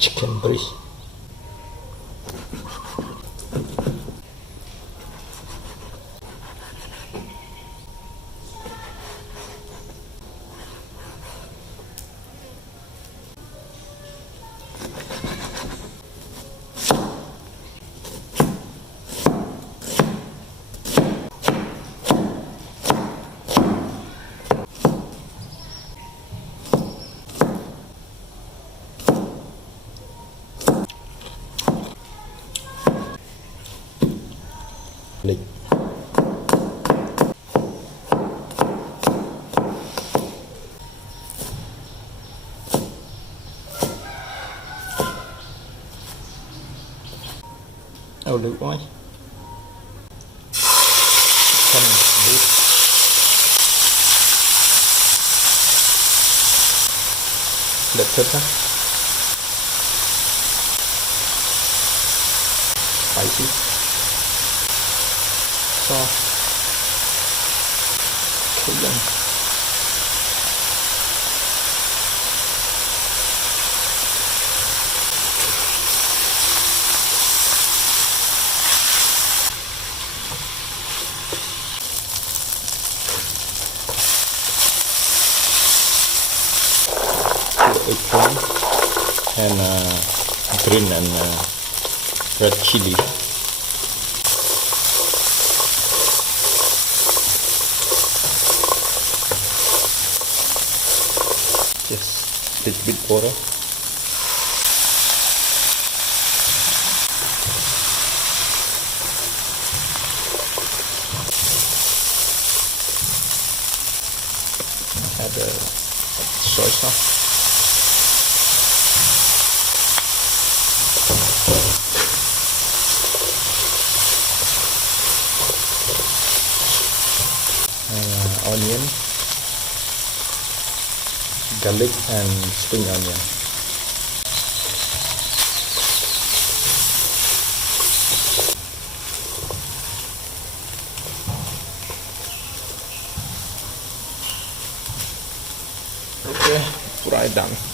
chicken breast. Lịch được rồi. Không biết đẹp thật á. Spicy sauce Korean. Eggplant and green and red chili. Just a little bit water. Add soy sauce. Onion, garlic and spring onion. Okay, fry done.